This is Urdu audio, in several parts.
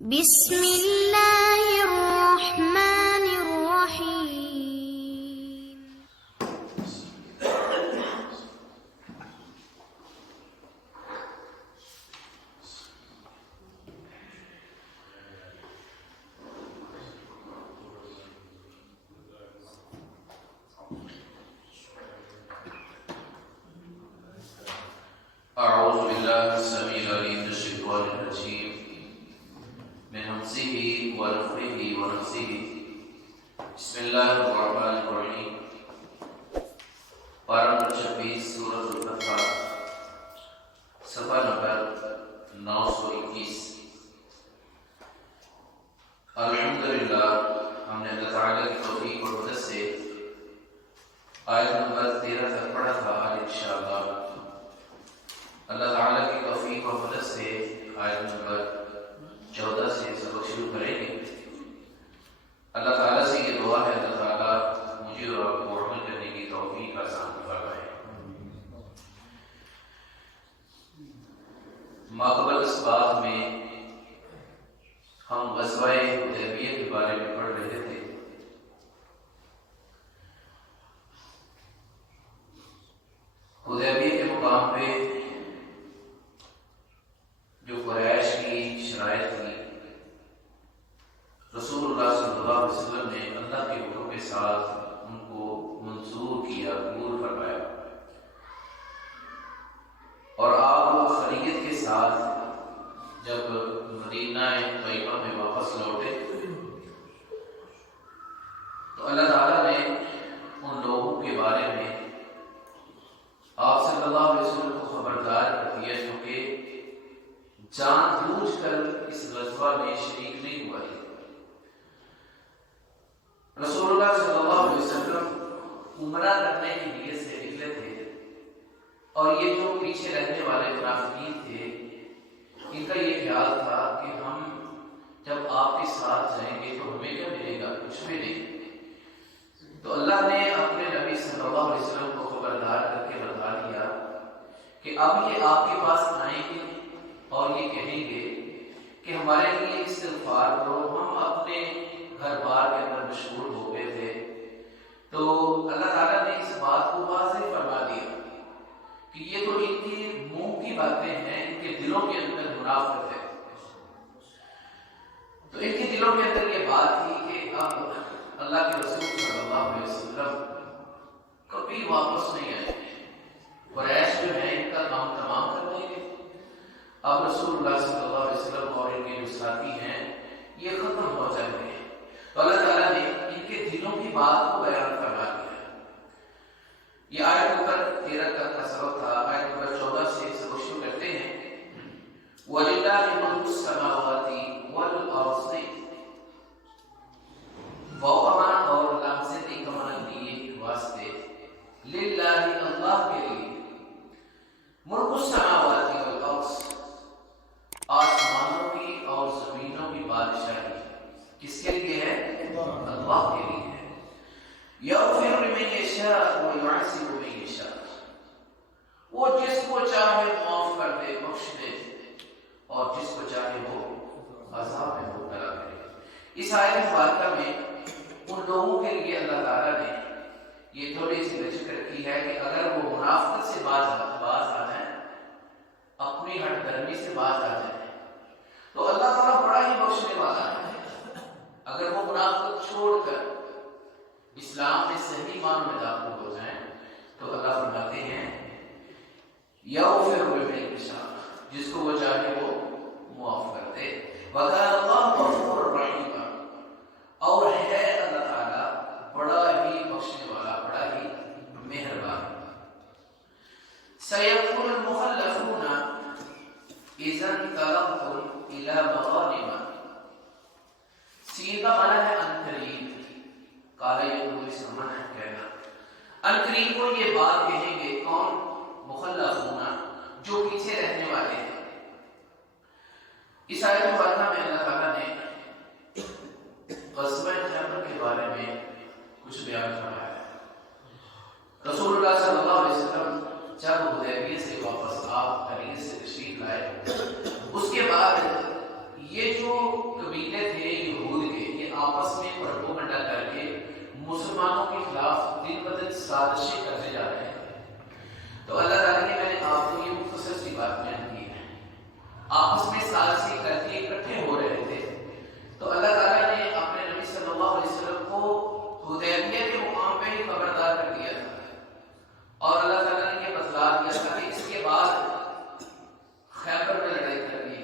بسم اللہ الرحمن الرحیم. أعوذ بالله السميع العليم من الشيطان الرجيم من همزه ونفخه ونفثه. بسم الله الرحمن الرحيم. پارہ نمبر 26 سورۃ الفتح، صفحہ نمبر 921. الحمدللہ، ہم نے اللہ تعالیٰ کی توفیق اور مدد سے آیت نمبر 13 تک پڑھا تھا. انشاءاللہ اللہ تعالیٰ کی توفیق اور مدد سے آیت نمبر 14 سے سبق شروع کریں گے. اللہ تعالیٰ سے یہ دعا ہے اللہ تعالیٰ مجھے اور آپ کو عمل کرنے کی توفیق آسان فرمائے. ماقبل اسباق میں ہم غزوہ حدیبیہ کے بارے میں پڑھ رہے تھے. حدیبیہ کے مقام پہ جو قریش کی شرائط تھی، رسول اللہ صلی اللہ علیہ وسلم نے اللہ کے حکم کے ساتھ ان کو منظور کیا، قبول فرمایا، اور آپ وہ خیریت کے ساتھ جب مدینہ طیبہ میں واپس لوٹے تو اللہ تعالیٰ نے ان لوگوں کے بارے میں آپ صلی اللہ علیہ وسلم کو خبردار کر دیا جو کہ جان بوجھ کر اس غزوہ میں شریک نہیں ہوا ہے. رسول اللہ صلی اللہ علیہ وسلم عمرہ کرنے کی نیت سے نکلے تھے، اور یہ جو پیچھے رہنے والے منافقین تھے ان کا یہ خیال تھا کہ ہم جب آپ کے ساتھ جائیں گے تو ہمیں کیا ملے گا؟ کچھ بھی نہیں. تو اللہ نے اپنے نبی صلی اللہ علیہ وسلم کو خبردار کر کے بتا دیا کہ اب یہ آپ کے پاس آئیں گے اور یہ کہیں گے کہ ہمارے لیے استغفار کرو، ہم اپنے گھر بار کے اندر مشغول ہو گئے تھے. تو اللہ تعالیٰ نے اس بات کو واضح فرما دیا کہ یہ تو ان کے منہ کی باتیں ہیں، ان کے دلوں کے اندر منافقت ہے. تو ان کے دلوں کے اندر یہ بات تھی کہ اب اللہ کے رسول صلی اللہ علیہ وسلم کبھی واپس نہیں آئیں گے، قریش جو ہے ان کا کام تمام کر دیں گے. اب رسول اللہ صلی اللہ علیہ وسلم اور ان کے جو ساتھی ہیں یہ ختم ہو جائیں گے. تو اللہ تعالیٰ نے ان کے دلوں کی بات کو بیان فرما دیا. یہ آیت نمبر 13 تک کا سبق تھا. آیت نمبر 14 سے سبق شروع کرتے ہیں. وَلِلَّهِ مُلْكُ السَّمَاوَاتِ وَالْأَرْضِ. واو کا معنی اور لام سے تی کا معنی لیے واسطے. للہ اللہ کے لیے. ملک السماوات والارض، آسمانوں کی اور زمینوں کی بادشاہی کس کے لیے ہے؟ اللہ کے لیے ہے. یغفر لمن یشاء ویعذب من یشاء. وہ جس کو چاہے معاف کر دے، بخش دے، اور جس کو چاہے وہ عذاب میں مبتلا کرے. اس آیت مبارکہ میں ان لوگوں کے لیے اللہ تعالیٰ نے یہ تھوڑی سی ذکر کی ہے کہ اگر وہ منافقت سے باز آ جائیں، اپنی ہٹ درمی سے باز آ جائیں، تو اللہ تعالیٰ بڑا ہی بخشنے والا ہے. اگر وہ منافقت چھوڑ کر اسلام میں صحیح معنوں میں داخل ہو جائیں تو اللہ فرماتے ہیں یغفر لمن یشاء، جس کو وہ چاہے وہ معاف کر دے. وَكَانَ اللَّهُ غَفُورًا رَحِيمًا، اور ہے اللہ تعالیٰ بڑا ہی بخشنے والا، بڑا ہی مہربان. سَيَقُولُ الْمُخَلَّفُونَ إِذَا انطَلَقْتُمْ إِلَى مَغَانِمَ. سین کا معنی ہے ان قریب، قال یقول اس کا معنی ہے کہنا. ان قریب کو یہ بات کہیں گے کون؟ مخلفون، جو پیچھے رہنے والے ہیں. اس آیت مبارکہ میں اللہ تعالیٰ نے غزوہ خیبر کے بارے میں کچھ بیان فرمایا ہے. رسول اللہ صلی اللہ علیہ وسلم جب حدیبیہ سے واپس آپ خلیج سے تشریف لائے، اس کے بعد یہ جو مسلمانوں کے خلاف دن بدن سازشیں کرنے جا رہے ہیں. تو اللہ تعالیٰ نے میں نے آپ کو یہ مختصر سی بات بیان کی ہے. آپس میں سازشیں کر کے اکٹھے ہو رہے تھے تو اللہ تعالیٰ نے اپنے نبی صلی اللہ علیہ وسلم کو حدیبیہ کے مقام پہ ہی خبردار کر دیا تھا اور اللہ تعالیٰ نے یہ بتلا دیا تھا کہ اس کے بعد خیبر میں لڑائی کرنی ہے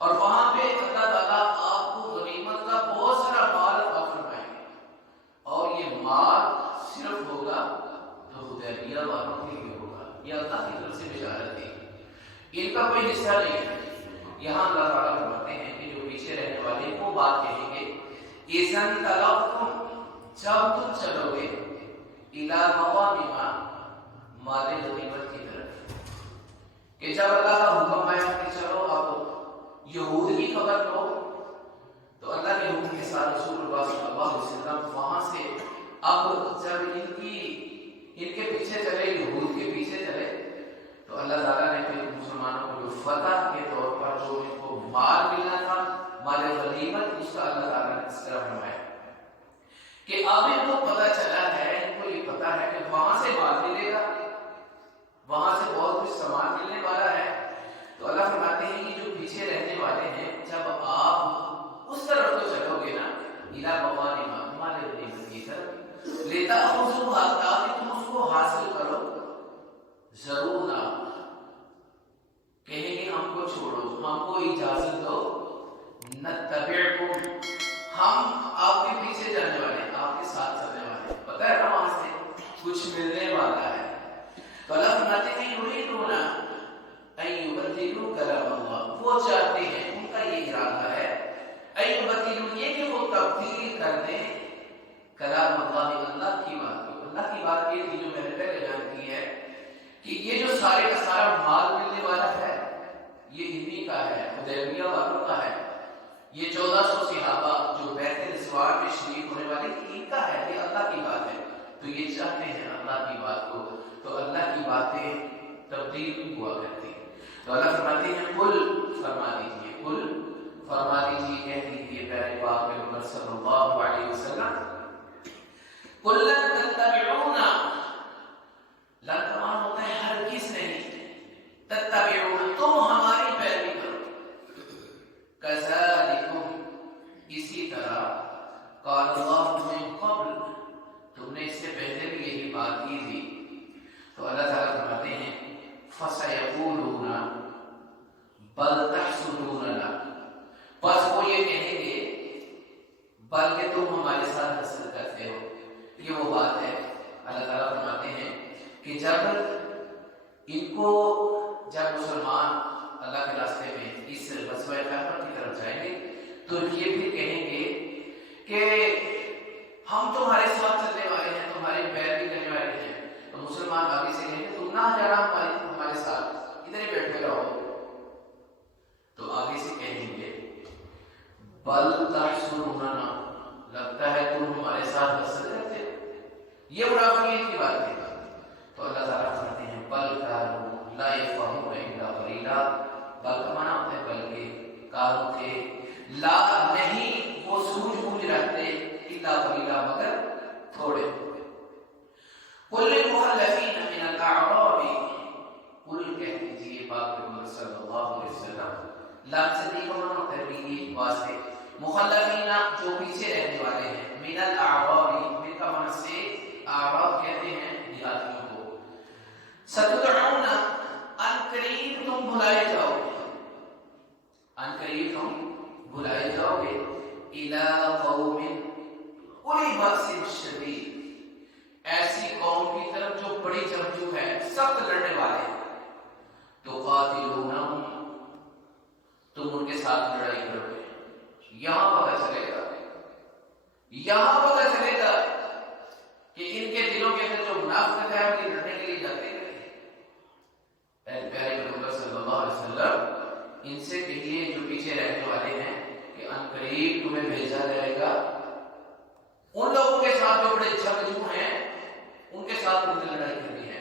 اور وہاں پہ اللہ تعالیٰ آپ کو غنیمت کا بہت سارا مال عطا فرمائیں گے اور یہ مال صرف ہوگا تو حدیبیہ والوں کے لیے ہوگا. یہ اللہ کی طرف سے بشارت ہے, ان کا کوئی حصہ نہیں ہے. یہاں اللہ تعالیٰ فرماتے ہیں کہ جو پیچھے رہنے والے وہ بات کہیں گے اِذَنْ تَلَقْتُمْ, جب تم چلو گے اِلَى مَغَانِمَ, مال غنیمت کی طرف, کہ جب اللہ کا حکم آیا کہ چلو اب یہود کی خبر لو تو اللہ کے حکم کے ساتھ رسول اللہ صلی اللہ علیہ وسلم وہاں سے اب جب ان کے پیچھے چلے, یہود کے پیچھے چلے, تو اللہ تعالیٰ نے پھر مسلمانوں کو جو فتح کے طور پر جو ان کو مال ملنا تھا, مال غنیمت, اس کا اللہ تعالیٰ نے اس طرح فرمایا کہ اب ان کو پتہ چلا ہے, ان کو یہ پتہ ہے کہ وہاں سے مال ملے گا, وہاں سے بہت کچھ سامان ملنے والا ہے. تو اللہ فرماتے ہیں کہ جو پیچھے رہنے والے ہیں جب آپ اس طرف کو چلو گے نا, اِلَى مَغَانِمَ, مال غنیمت کی طرف, لِتَأْخُذُوهَا, تاکہ تم اس کو حاصل کرو, ضرور نہ کہیں گے ہم کو چھوڑو, ہم کو اجازت دو, نَتَّبِعْكُمْ, ہم آپ کے پیچھے جانے والے ہیں, آپ کے ساتھ چلنے والے ہیں, پتہ ہے نا وہاں سے کچھ ملنے والا ہے. تو اللہ فرماتے ہیں یریدون ان یبدلوا کلام اللہ, وہ چاہتے ہیں, ان کا یہ ارادہ ہے, ان یبدلوا, یہ کہ وہ تبدیل کر دیں کلام اللہ, اللہ کی بات کو. اللہ کی بات یہ تھی جو میں نے پہلے بیان کی ہے کہ یہ جو سارے کا سارا مال ملنے والا ہے یہ انہی کا ہے, حدیبیہ والوں کا ہے. یہ 1400 صحابہ جو بیعت رضوان میں شریک ہونے والے ان کا ہے, یہ اللہ کی بات ہے. تو یہ چاہتے ہیں اللہ کی بات کو, تو اللہ کی باتیں تبدیل ہوا کرتی ہیں. تو اللہ فرماتے ہیں قل, فرما دیجیے, قل فرما دیجیے, کہہ دیجیے پیارے پاک پیغمبر صلی اللہ علیہ وسلم, قل لن تتبعونا, لن تمام ہوتا ہے ہرگز نہیں, تتبعونا, تم ہماری پیروی کرو, کذالکم, اسی طرح, قال اللہ من قبل, تم نے اس سے پہلے بھی یہی بات کی تھی. تو اللہ تعالیٰ فرماتے ہیں فَسَيَقُولُونَ بَلْ تَحْسُدُونَنَا, بس وہ یہ کہیں گے بلکہ تم ہمارے ساتھ حسد کرتے ہو. یہ وہ بات ہے. اللہ تعالیٰ فرماتے ہیں کہ جب مسلمان اللہ کے راستے میں اس غزوہ خیبر کی طرف جائیں گے تو یہ بھی کہیں گے کہ ہم تمہارے ساتھ چلنے والے ہیں, تمہارے پیروی کرنے والے ہیں. تو مسلمان آگے سے کہیں گے تم نہ جانا ہمارے ساتھ, ادھر ہی بیٹھے رہو. تو آگے سے کہیں گے بل تحسدوننا, لگتا ہے تم ہمارے ساتھ حسد کرتے ہو. یہ منافقین کی بات ہے. تو اللہ تعالیٰ فرماتے ہیں بل کانوا لا یفقهون الا قلیلا, بل کا معنی ہوتا ہے بلکہ, کانوا تھے, لا نہیں وہ سوجھ بوجھ رکھتے, الا قلیلا مگر تھوڑے. قل للمخلفین من الاعراب, قل کہہ دیجیے پاک پیغمبر صلی اللہ علیہ وسلم, لام سے دیکھو معنی ہوتا ہے واسطے, مخلفین جو پیچھے رہنے والے ہیں, من الاعراب, من کا معنی سے اعراب کہتے ہیں دیہاتیوں کو. ستدعون, ان قریب تم بلائے جاؤ گے, ان قریب تم بلائے جاؤ گے, الی قوم اولی باس شدید, ایسی قوم کی طرف جو بڑی جنگجو ہے, سخت لڑنے والے ہیں. تو قاتلونہم, تم ان کے ساتھ لڑائی کرو گے. یہاں پتہ چلے گا کہ ان کے دلوں کے اندر جو منافقت ہے وہ لڑنے کے لیے جاتے ہیں. پیارے پیغمبر صلی اللہ علیہ وسلم ان سے کہیے جو پیچھے رہنے والے ہیں کہ ان قریب تمہیں بھیجا جائے گا ان لوگوں کے ساتھ جو بڑے جنگجو ہیں, ان کے ساتھ تمہیں لڑائی کرنی ہے.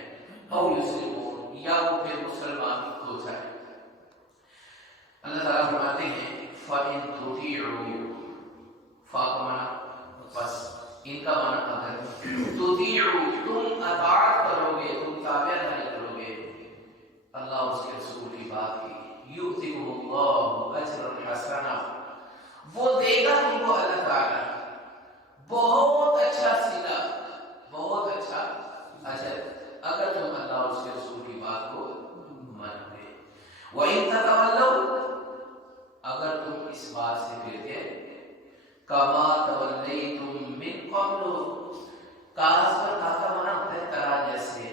او یسلمون, یا وہ پھر مسلمان ہو جائے. اللہ تعالیٰ فرماتے ہیں فَإِن تُطِيعُوا, فَاقَمَنَا, بس ان کا معنی اگر تطیعوا تم اطاعت کرو گے، تم تابعداری کرو گے اللہ اس کے رسول کی بات کی، یؤتکم اللہ اجرا حسنا، وہ دے گا تم کو اللہ تعالیٰ بہت اچھا صلہ، بہت اچھا اجر، اگر تم اللہ اور اس کے رسول کی بات کو مانتے۔ وَإِن تَتَوَلَّوْا، اگر تم اس بات سے پھر گئے، كَمَا تَوَلَّيْتُم مِّن قَبْلُ، کاغذ پر کاغذ بنا ہوتا ہے طرح جیسے،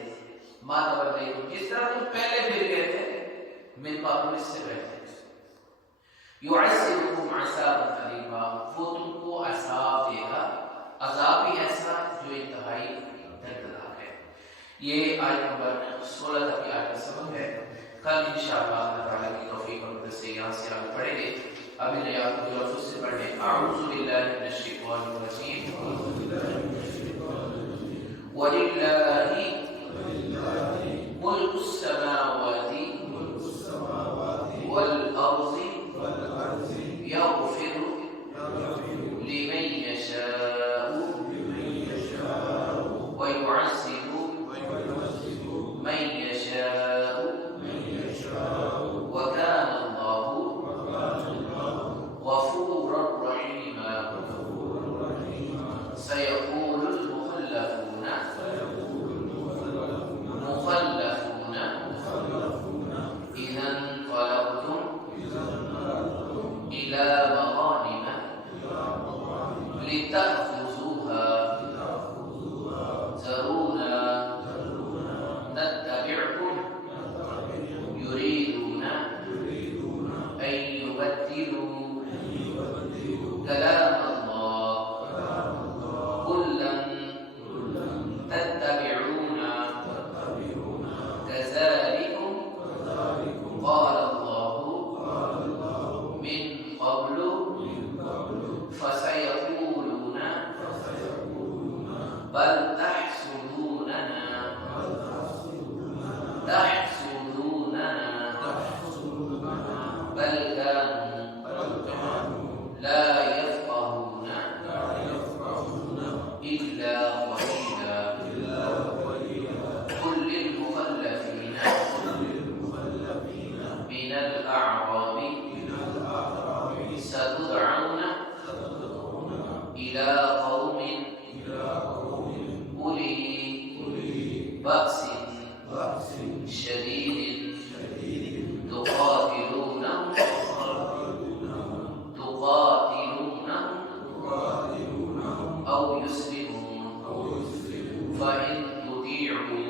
ما تَوَلَّيْتُم جس طرح تم پہلے پھر گئے تھے، مِن قَبْلُ اس سے پہلے، يُعَذِّبُكُمْ عَذَابًا أَلِيمًا، وہ تم کو عذاب دے گا، عذاب بھی ایسا جو انتہائی دردناک ہے۔ یہ آیت نمبر 16 تک کی آیت کا سبب ہے۔ کل انشاءاللہ اللہ تعالیٰ کی توفیق اور مدد سے یہاں سے آگے پڑھیں گے۔ ابھی نیا جو لفظ سے پڑھیں، اعوذ باللہ من الشیطان الرجیم، وَلِلَّهِ مُلْكُ السَّمَاوَاتِ وَالْأَرْضِ يَغْفِرُ لِمَن يَشَاءُ وَيُعَذِّبُ مَن يَشَاءُ وَكَانَ اللَّهُ غَفُورًا رَحِيمًا۔ سَيَقُولُ الْمُخَلَّفُونَ إِذَا انقَلَبْتُمْ إِلَى مَغَانِمَ لِتَأْخُذُوهَا ذَرُونَا نَتَّبِعْكُمْ يُرِيدُونَ أَن يُبَدِّلُوا كَلَامَ اللَّهِ قُل لَّن تَتَّبِعُونَا كَذَلِكُمْ قَالَ اللَّهُ مِن قَبْلُ فَسَيَقُولُونَ بَلْ تَحْسُدُونَنَا بَلْ كَانُوا لَا يَفْقَهُونَ إِلَّا قَلِيلًا قُل لِّلْمُخَلَّفِينَ مِنَ الْأَعْرَابِ سَتُدْعَوْنَ إِلَى قَوْمٍ أُولِي بَأْسٍ شَدِيدٍ تُقَاتِلُونَهُمْ أَوْ يُسْلِمُونَ فَإِن تُطِيعُوا